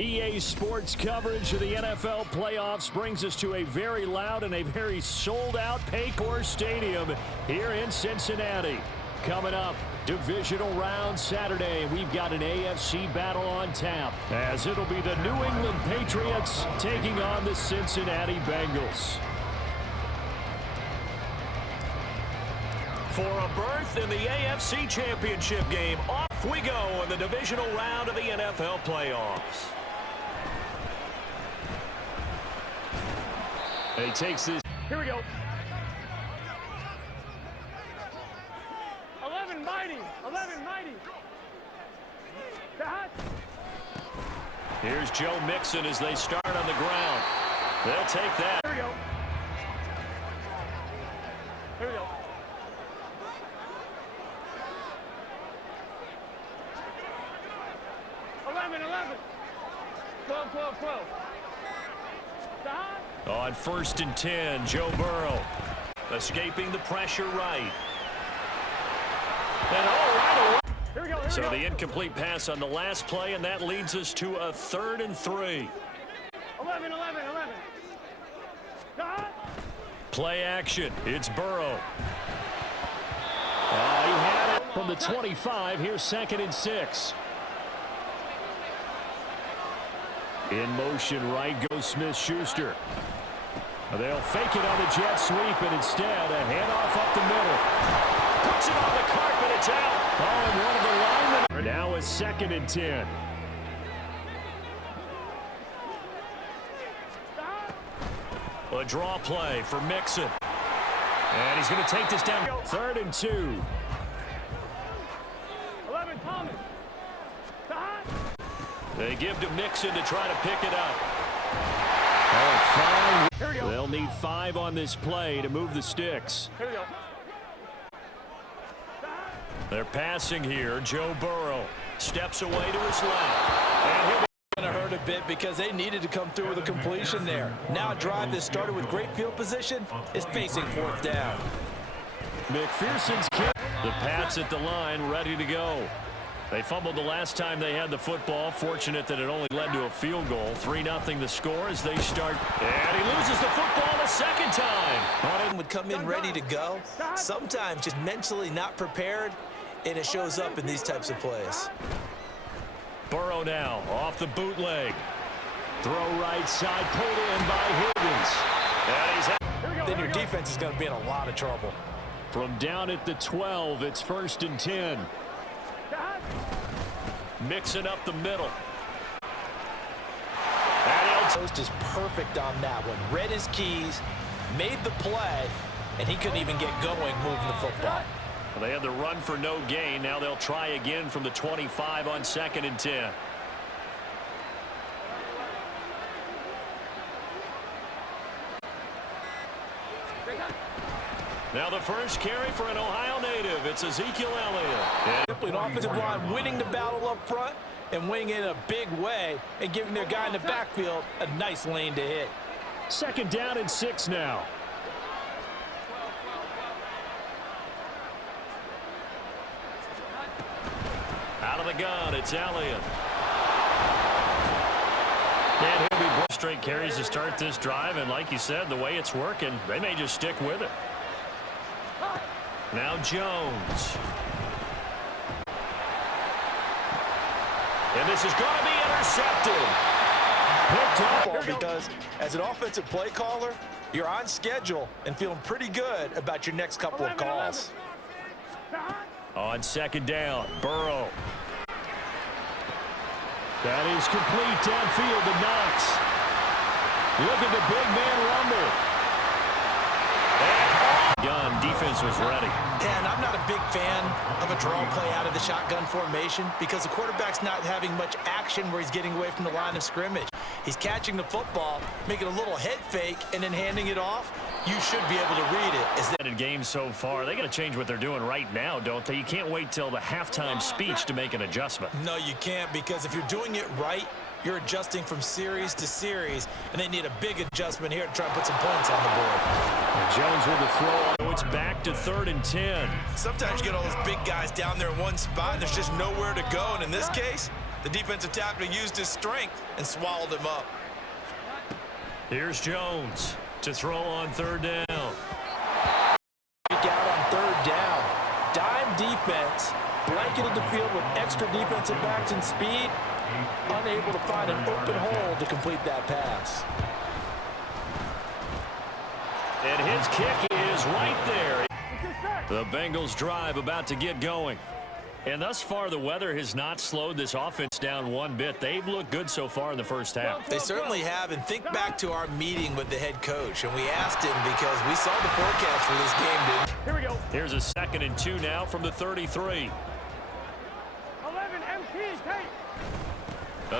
EA Sports coverage of the NFL playoffs brings us to a very loud and a very sold-out Paycor Stadium here in Cincinnati. Coming up, divisional round Saturday. We've got an AFC battle on tap, as it'll be the New England Patriots taking on the Cincinnati Bengals. For a berth in the AFC Championship game, off we go in the divisional round of the NFL playoffs. And he takes this. Here we go. 11 mighty. 11 mighty. Here's Joe Mixon as they start on the ground. They'll take that. Here we go. Here we go. Eleven. 12. On 1st and 10, Joe Burrow escaping the pressure right. And all right away. Here we go. So the incomplete pass on the last play, and that leads us to a 3rd and 3. 11. Play action. It's Burrow. He had it from the 25. Here's 2nd and 6. In motion right goes Smith-Schuster. They'll fake it on the jet sweep, and instead a handoff up the middle. Puts it on the carpet. It's out. Oh, and one of the linemen. Now it's 2nd and 10. A draw play for Mixon. And he's going to take this down. 3rd and 2. 11, Thomas. They give to Mixon to try to pick it up. Oh, 5. Here we go. They'll need 5 on this play to move the sticks. Here we go. They're passing here. Joe Burrow steps away to his left. And he'll Going to hurt a bit because they needed to come through with a completion there. Now a drive that started with great field position is facing 4th down. McPherson's kick. The Pats at the line, ready to go. They fumbled the last time they had the football. Fortunate that it only led to a field goal. 3-0 the score as they start. And he loses the football the 2nd time. Would come in ready to go. Sometimes just mentally not prepared, and it shows up in these types of plays. Burrow now off the bootleg. Throw right side, pulled in by Higgins. And he's out. Then your defense is going to be in a lot of trouble. From down at the 12, it's 1st and 10. Mixing up the middle. Post is perfect on that one. Read his keys, made the play, and he couldn't even get going moving the football. Well, they had the run for no gain. Now they'll try again from the 25 on 2nd and 10. Now the first carry for an Ohio native. It's Ezekiel Elliott. Simply an offensive line winning the battle up front and winning in a big way and giving their guy in the backfield a nice lane to hit. 2nd down and 6 now. Out of the gun, it's Elliott. And he'll be straight carries to start this drive, and like you said, the way it's working, they may just stick with it. Now Jones. And this is going to be intercepted. Picked up because as an offensive play caller, you're on schedule and feeling pretty good about your next couple of calls. On 2nd down, Burrow. That is complete downfield to Knox. Look at the big man rumble. Gun defense was ready. And I'm not a big fan of a draw play out of the shotgun formation because the quarterback's not having much action where he's getting away from the line of scrimmage. He's catching the football, making a little head fake, and then handing it off. You should be able to read it. In game so far, they got to change what they're doing right now, don't they? You can't wait till the halftime speech to make an adjustment. No, you can't, because if you're doing it right, you're adjusting from series to series, and they need a big adjustment here to try and put some points on the board. And Jones with the throw. It's back to 3rd and 10. Sometimes you get all those big guys down there in one spot, and there's just nowhere to go. And in this case, The defensive tackle used his strength and swallowed him up. Here's Jones to throw on third down. Out on third down. Dime defense. Blanketed the field with extra defensive backs and speed. Unable to find an open hole to complete that pass. And his kick is right there. The Bengals drive about to get going. And thus far, the weather has not slowed this offense down one bit. They've looked good so far in the first half. They certainly have. And think back to our meeting with the head coach. And we asked him because we saw the forecast for this game, didn't we? Here we go. Here's a 2nd and 2 now from the 33. 11 MT, take.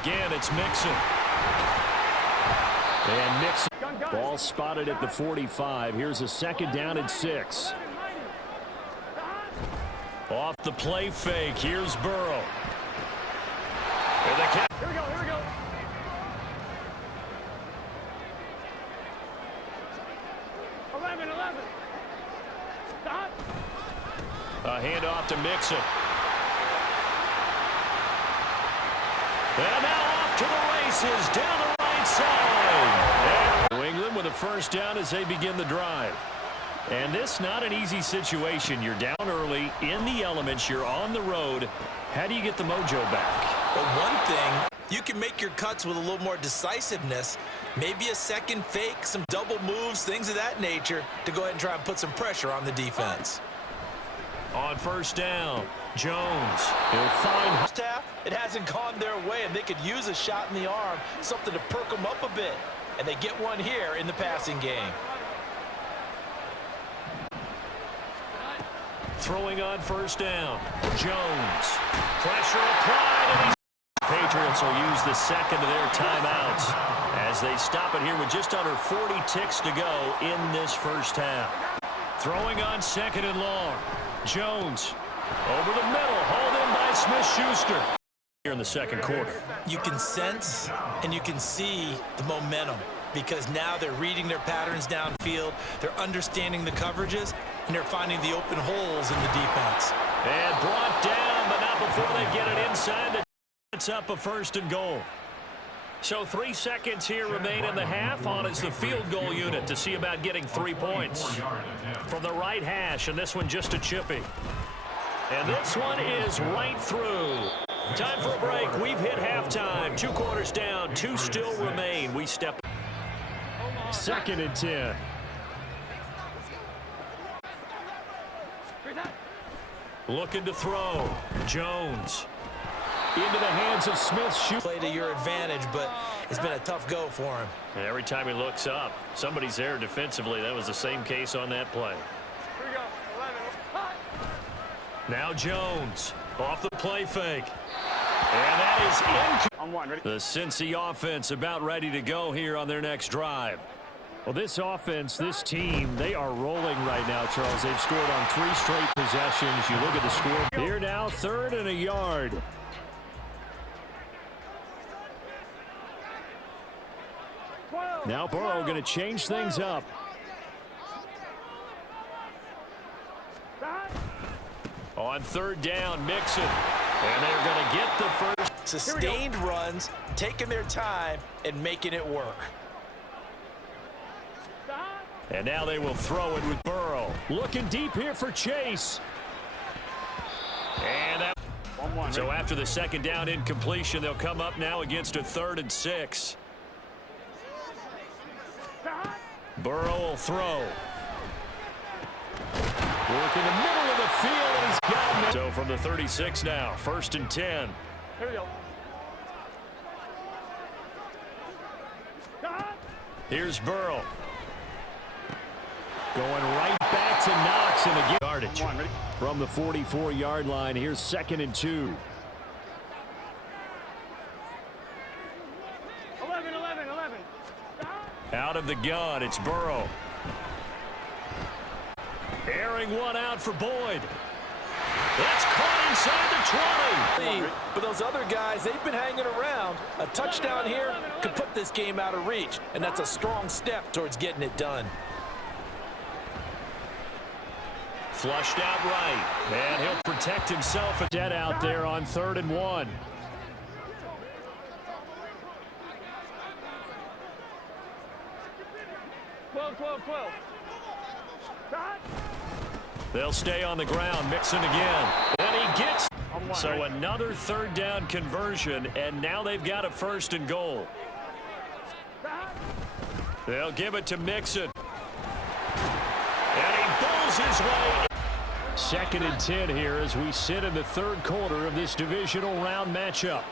Again, it's Mixon. And Mixon. Ball spotted at the 45. Here's a 2nd down and 6. Off the play fake. Here's Burrow. Here we go, here we go. Stop. A handoff to Mixon. And now off to the races down the right side. And New England with a first down as they begin the drive. And this not an easy situation. You're down early, in the elements, you're on the road. How do you get the mojo back? Well, one thing, you can make your cuts with a little more decisiveness. Maybe a second fake, some double moves, things of that nature to go ahead and try and put some pressure on the defense. On first down, Jones. He'll find First half, it hasn't gone their way, and they could use a shot in the arm, something to perk them up a bit. And they get one here in the passing game. throwing on first down. Jones. Pressure applied, and he's... Patriots will use the second of their timeouts as they stop it here with just under 40 ticks to go in this first half. Throwing on second and long. Jones over the middle, hauled in by Smith-Schuster. Here in the second quarter. You can sense and you can see the momentum because now they're reading their patterns downfield, they're understanding the coverages, and they're finding the open holes in the defense. And brought down, but not before they get it inside. It's up a first and goal. So 3 seconds here remain in the half. On is the field goal unit to see about getting 3 points. From the right hash, and this one just a chippy. And this one is right through. Time for a break. We've hit halftime. 2 quarters down. 2 still remain. We step. Second and 10. Looking to throw. Jones. Into the hands of Smith. Play to your advantage, but it's been a tough go for him. And every time he looks up, somebody's there defensively. That was the same case on that play. Here we go. 11. Now Jones off the play fake. And that is in. On one, ready? The Cincy offense about ready to go here on their next drive. Well, this offense, this team, they are rolling right now, Charles. They've scored on 3 straight possessions. You look at the score. Here now, 3rd and a yard. Now Burrow going to change things up. On 3rd down, Mixon. And they're going to get the first. Sustained runs, taking their time, and making it work. And now they will throw it with Burrow. Looking deep here for Chase. And that. So after the 2nd down incompletion, they'll come up now against a 3rd and 6. Burrow will throw. Work in the middle of the field, and he's got it. So from the 36 now, 1st and 10. Here we go. Here's Burrow. Going right back to Knox and again. Yardage from the 44-yard line. Here's 2nd and 2. 11. Out of the gun, it's Burrow. Airing one out for Boyd. That's caught inside the 20. But those other guys, they've been hanging around. A touchdown here could put this game out of reach, and that's a strong step towards getting it done. Flushed out right, and he'll protect himself. Dead out there on 3rd and 1. 12, 12, 12. Stop. They'll stay on the ground. Mixon again. And he gets. So another third down conversion, and now they've got a 1st and goal. They'll give it to Mixon. And he bowls his way. 2nd and 10 here as we sit in the 3rd quarter of this divisional round matchup.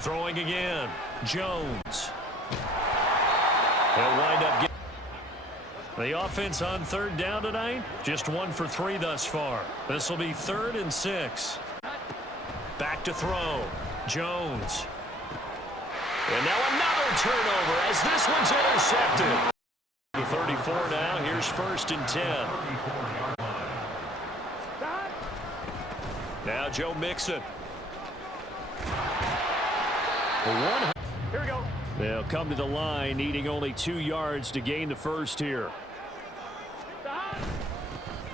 Throwing again. Jones. He'll wind up getting. The offense on 3rd down tonight, just 1 for 3 thus far. This will be 3rd and 6. Back to throw. Jones. And now another turnover as this one's intercepted. The 34 now. Here's 1st and 10. Now Joe Mixon. Here we go. They'll come to the line, needing only 2 yards to gain the 1st here.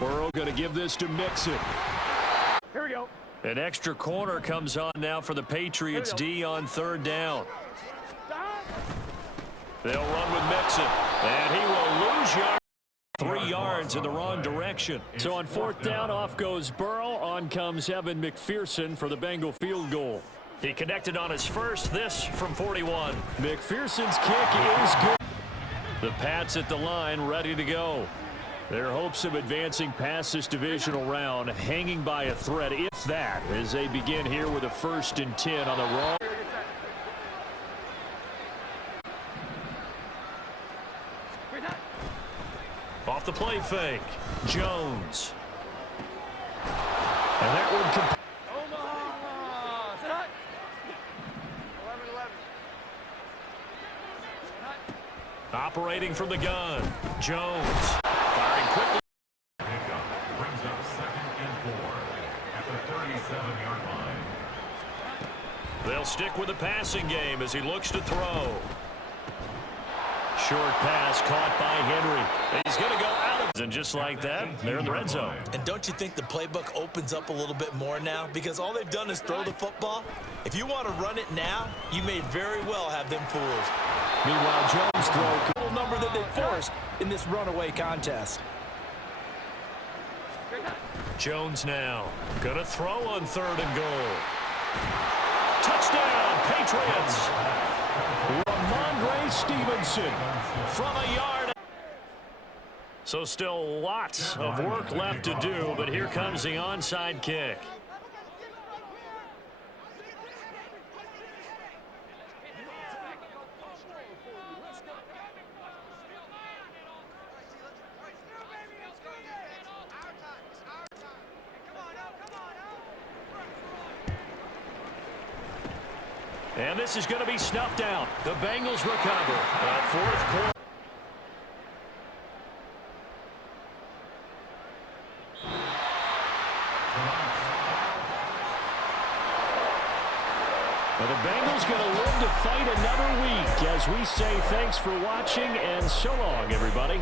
Burrow going to give this to Mixon. Here we go. An extra corner comes on now for the Patriots D on 3rd down. They'll run with Mixon, and he will lose yards. 3 yards in the wrong direction. So on 4th down, off goes Burrow. On comes Evan McPherson for the Bengal field goal. He connected on his first, this from 41. McPherson's kick is good. The Pats at the line, ready to go. Their hopes of advancing past this divisional round hanging by a thread, if that, as they begin here with a 1st and 10 on the wrong. Off the play fake. Jones. And that one complete. Operating from the gun. Jones. Firing quickly. Brings up 2nd and 4 at the 37-yard line. They'll stick with the passing game as he looks to throw. Short pass caught by Henry. He's going to go out of it. And just like that, they're in the red zone. And don't you think the playbook opens up a little bit more now? Because all they've done is throw the football. If you want to run it now, you may very well have them fooled. Meanwhile, Jones throw. Number that they forced in this runaway contest. Jones now going to throw on 3rd and goal. Touchdown, Patriots. Ramondre Stevenson from a yard. So still lots of work left to do, but here comes the onside kick. And this is going to be snuffed out. The Bengals recover. 4th quarter. Well, the Bengals going to live to fight another week as we say thanks for watching and so long, everybody.